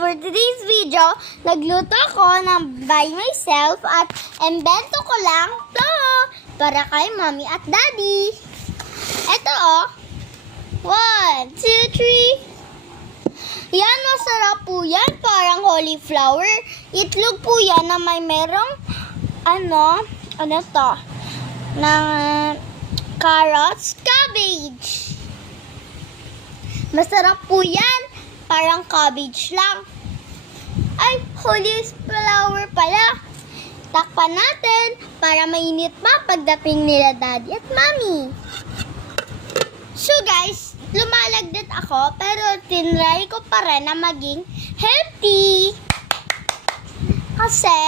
for today's video, nagluto ako ng by myself at embento ko lang to para kay mommy at daddy. Ito oh. 1, 2, 3. Yan, masarap po yan. Parang cauliflower. Itlog po yan na may merong ano to? Ng carrots, cabbage. Masarap po yan. Parang cabbage lang. Ay, cauliflower pala. Takpan natin para mainit pa pagdating nila daddy at mommy. So guys, lumalagdat ako pero tinry ko pa rin na maging healthy. Kasi,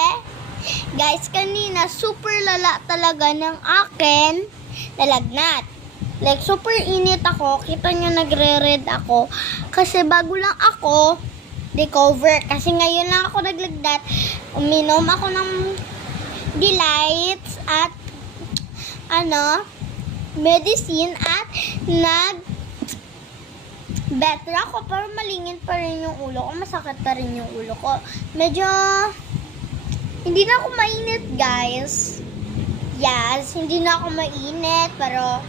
guys, kanina super lala talaga ng akin nalagnat. Like, super init ako. Kita nyo, nagre-red ako. Kasi bago lang ako recover. Kasi ngayon lang ako naglagnat. Uminom ako ng Delights at medicine at better ako pero malingin pa rin yung ulo ko. Masakit pa rin yung ulo ko. Medyo hindi na ako mainit, guys. Yes, hindi na ako mainit pero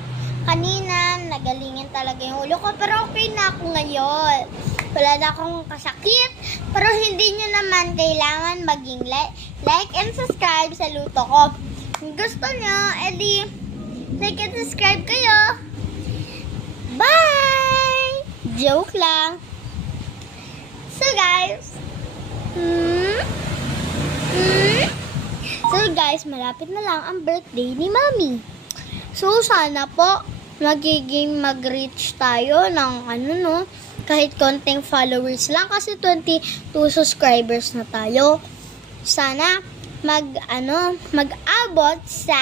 kanina nagalingin talaga yung ulo ko. Pero okay na ako ngayon. Wala na akong kasakit. Pero hindi nyo naman kailangan maging like and subscribe sa luto ko. Kung gusto nyo, edi like and subscribe kayo. Bye! Joke lang. So guys, malapit na lang ang birthday ni Mommy. So sana po magiging mag-reach tayo ng kahit konting followers lang kasi 22 subscribers na tayo. Sana mag-abot sa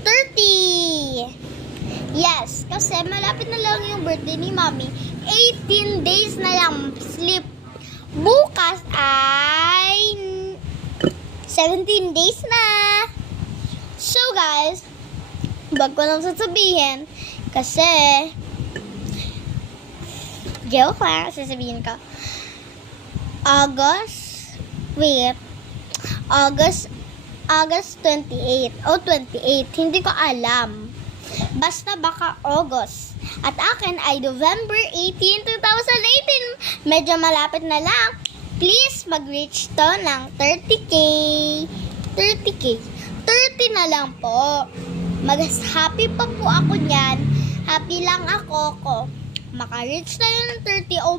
30. Yes, kasi malapit na lang yung birthday ni Mommy. 18 days na lang sleep. Bukas ay 17 days na. So guys, wag ko nang sasabihin kasi joke lang, sasabihin ko. August 28 o 28, hindi ko alam. Basta baka August. At akin ay November 18, 2018. Medyo malapit na lang. Please mag-reach to ng 30K. 30 na lang po. Mag-happy pa po ako niyan. Happy lang ako. Maka-reach na yun ng 30 o